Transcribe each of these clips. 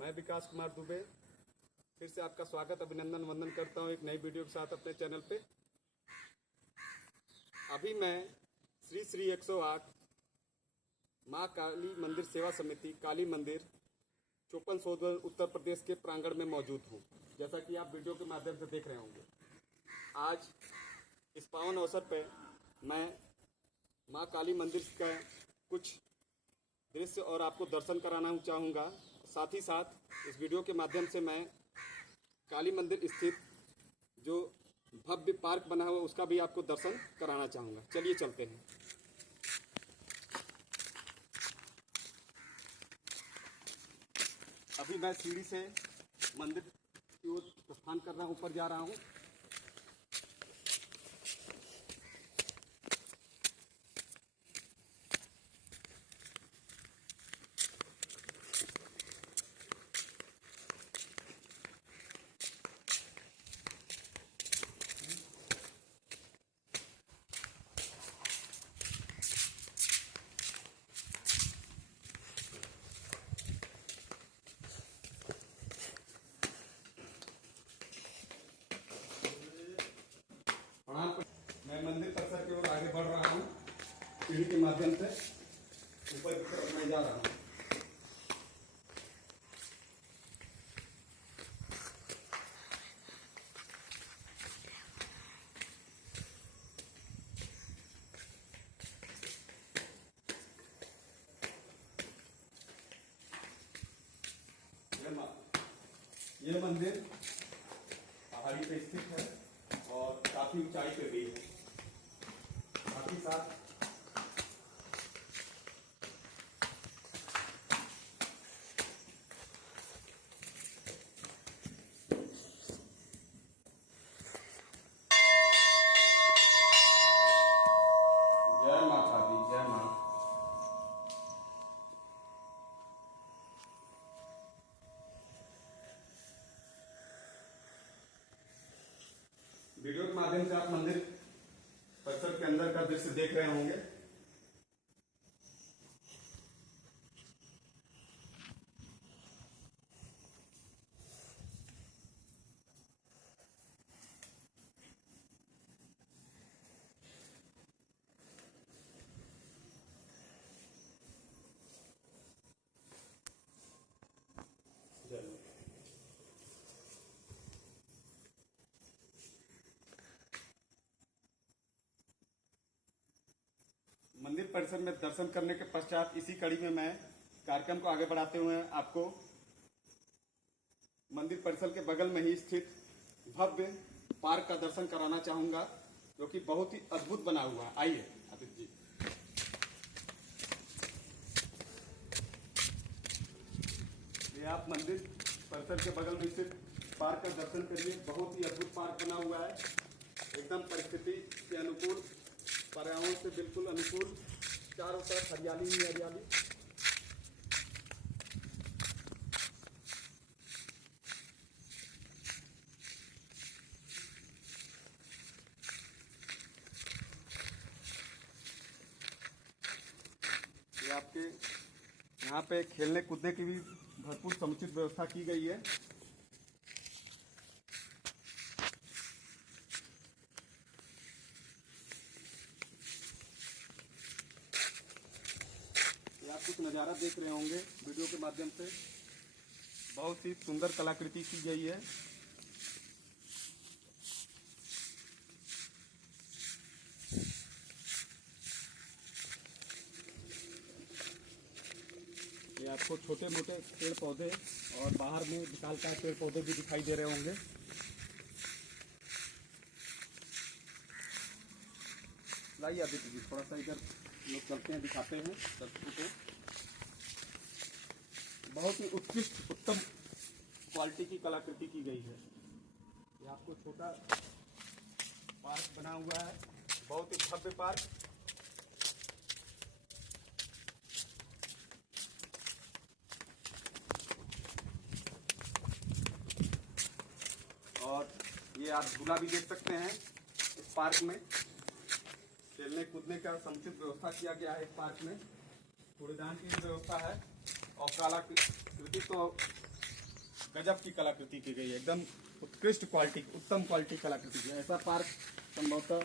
मैं विकास कुमार दुबे फिर से आपका स्वागत अभिनंदन वंदन करता हूं एक नई वीडियो के साथ अपने चैनल पे। अभी मैं श्री श्री 108 माँ काली मंदिर सेवा समिति काली मंदिर चौपन सोदल उत्तर प्रदेश के प्रांगण में मौजूद हूँ। जैसा कि आप वीडियो के माध्यम से देख रहे होंगे, आज इस पावन अवसर पे मैं माँ काली मंदिर का कुछ दृश्य और आपको दर्शन कराना चाहूँगा। साथ ही साथ इस वीडियो के माध्यम से मैं काली मंदिर स्थित जो भव्य पार्क बना हुआ उसका भी आपको दर्शन कराना चाहूँगा। चलिए चलते हैं। अभी मैं सीढ़ी से मंदिर की ओर प्रस्थान कर रहा हूँ, ऊपर जा रहा हूँ। मैं मंदिर परिसर की ओर आगे बढ़ रहा हूँ। सीढ़ी के माध्यम से ऊपर की तरफ मैं जा रहा हूँ। यह मंदिर पहाड़ी पे स्थित है और काफी ऊंचाई पे भी है। साथ ही साथ जय माता दी, जय मां। वीडियो के माध्यम से आप मंदिर परिसर के अंदर का दृश्य देख रहे होंगे। मंदिर परिसर में दर्शन करने के पश्चात इसी कड़ी में मैं कार्यक्रम को आगे बढ़ाते हुए आपको मंदिर परिसर के बगल में ही स्थित भव्य पार्क का दर्शन कराना चाहूंगा, जो कि बहुत ही अद्भुत बना हुआ है। आइए आदित्य जी। ये आप मंदिर परिसर के बगल में स्थित पार्क का दर्शन करिए। बहुत ही अद्भुत पार्क बना हुआ है, एकदम परिस्थिति के अनुकूल, पर्यावरण से बिल्कुल अनुकूल, चारों तरफ हरियाली ही हरियाली। ये आपके यहाँ पे खेलने कूदने की भी भरपूर समुचित व्यवस्था की गई है। आप कुछ नज़ारा देख रहे होंगे वीडियो के माध्यम से। बहुत ही सुंदर कलाकृति की गई है। ये आपको छोटे मोटे पेड़ पौधे और बाहर में विशालकाय पेड़ पौधे भी दिखाई दे रहे होंगे। लाइए आदित्य जी, थोड़ा सा इधर लोग चलते हैं, दिखाते हैं दर्शकों को। बहुत ही उत्कृष्ट उत्तम क्वालिटी की कलाकृति की गई है। ये आपको छोटा पार्क बना हुआ है, बहुत ही भव्य पार्क। और ये आप झूला भी देख सकते हैं। इस पार्क में खेलने कूदने का समुचित व्यवस्था किया गया है। इस पार्क में कूड़ेदान की व्यवस्था है और कलाकृति तो गजब की कलाकृति की गई है, एकदम उत्कृष्ट क्वालिटी, उत्तम क्वालिटी कलाकृति की है। ऐसा पार्क संभवतः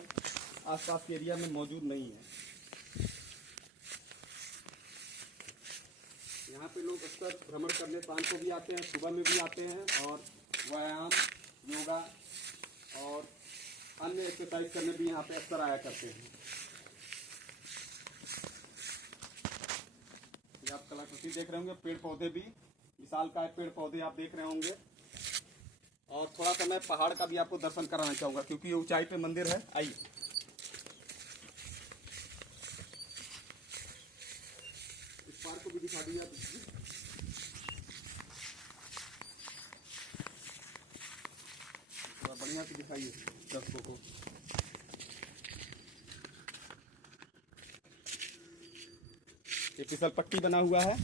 आसपास के एरिया में मौजूद नहीं है। यहाँ पे लोग अक्सर भ्रमण करने शाम को भी आते हैं, सुबह में भी आते हैं, और व्यायाम, योगा और अन्य एक्सरसाइज करने भी यहाँ पे अक्सर आया करते हैं। ये आप कलाकृति देख रहे होंगे, पेड़ पौधे भी विशालकाय पेड़ पौधे आप देख रहे होंगे। और थोड़ा सा मैं पहाड़ का भी आपको दर्शन कराना चाहूँगा, क्योंकि ये ऊंचाई पे मंदिर है। आइए, इस पार्क को भी दिखा दीजिए आप। थोड़ा बढ़िया से दिखाइए दर्शकों को। ये फिसल पट्टी बना हुआ है।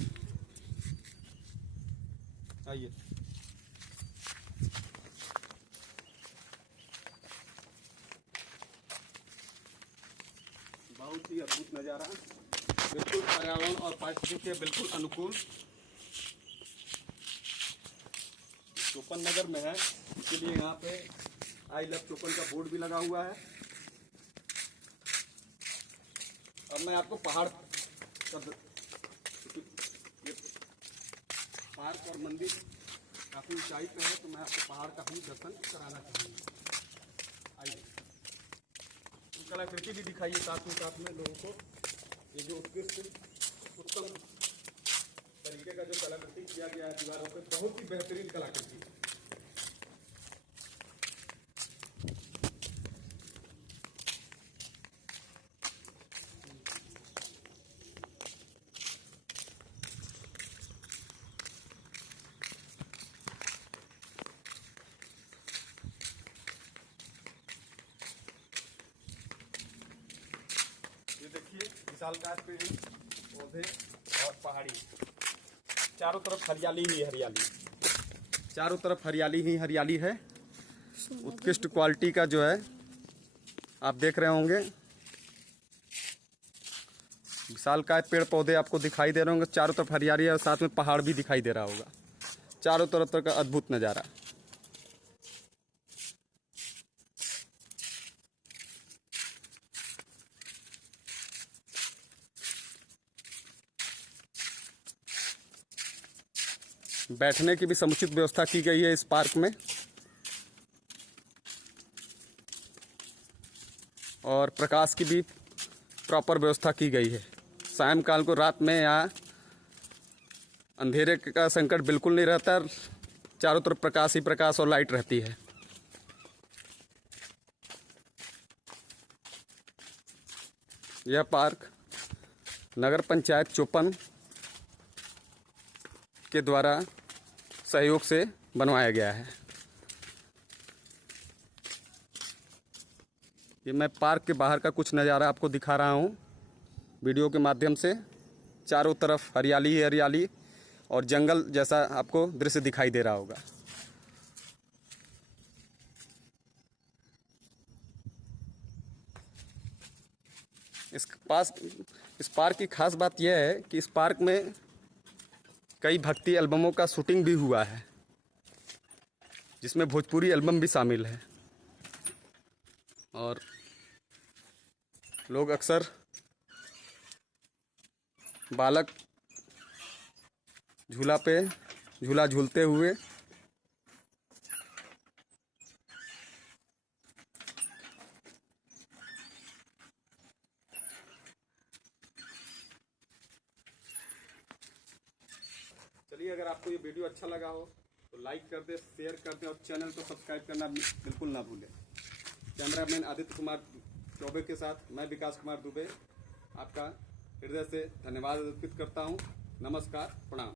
आइए, बहुत ही अद्भुत नज़ारा, बिल्कुल पर्यावरण और पारिस्थितिकी के बिल्कुल अनुकूल। चोपन नगर में है, इसलिए यहाँ पे आई लव चोपन का बोर्ड भी लगा हुआ है। अब मैं आपको पहाड़ पार्क और मंदिर काफ़ी ऊंचाई पे है, तो मैं आपको पहाड़ का भी दर्शन कराना चाहूँगा। आइए, कलाकृति भी दिखाइए साथ में लोगों को। ये जो उत्कृष्ट उत्तम तरीके का जो कलाकृति किया गया है दीवारों पे, बहुत ही बेहतरीन कलाकृति। ये देखिए, विशालकाय पेड़ पौधे और पहाड़ी, चारों तरफ हरियाली ही हरियाली, चारों तरफ हरियाली ही हरियाली है। उत्कृष्ट क्वालिटी का जो है आप देख रहे होंगे। विशालकाय पेड़ पौधे आपको दिखाई दे रहे होंगे, चारों तरफ हरियाली है और साथ में पहाड़ भी दिखाई दे रहा होगा। चारों तरफ का अद्भुत नज़ारा। बैठने की भी समुचित व्यवस्था की गई है इस पार्क में, और प्रकाश की भी प्रॉपर व्यवस्था की गई है। सायंकाल को रात में यहाँ अंधेरे का संकट बिल्कुल नहीं रहता, चारों तरफ प्रकाश ही प्रकाश और लाइट रहती है। यह पार्क नगर पंचायत चोपन के द्वारा सहयोग से बनवाया गया है। ये मैं पार्क के बाहर का कुछ नज़ारा आपको दिखा रहा हूँ वीडियो के माध्यम से। चारों तरफ हरियाली ही हरियाली और जंगल जैसा आपको दृश्य दिखाई दे रहा होगा। इस पार्क की खास बात यह है कि इस पार्क में कई भक्ति एल्बमों का शूटिंग भी हुआ है, जिसमें भोजपुरी एल्बम भी शामिल है। और लोग अक्सर बालक झूला पे झूला झूलते हुए चलिए, अगर आपको ये वीडियो अच्छा लगा हो तो लाइक कर दें, शेयर कर दें और चैनल को सब्सक्राइब करना बिल्कुल ना भूलें। कैमरामैन आदित्य कुमार चौबे के साथ मैं विकास कुमार दुबे आपका हृदय से धन्यवाद अर्पित करता हूँ। नमस्कार, प्रणाम।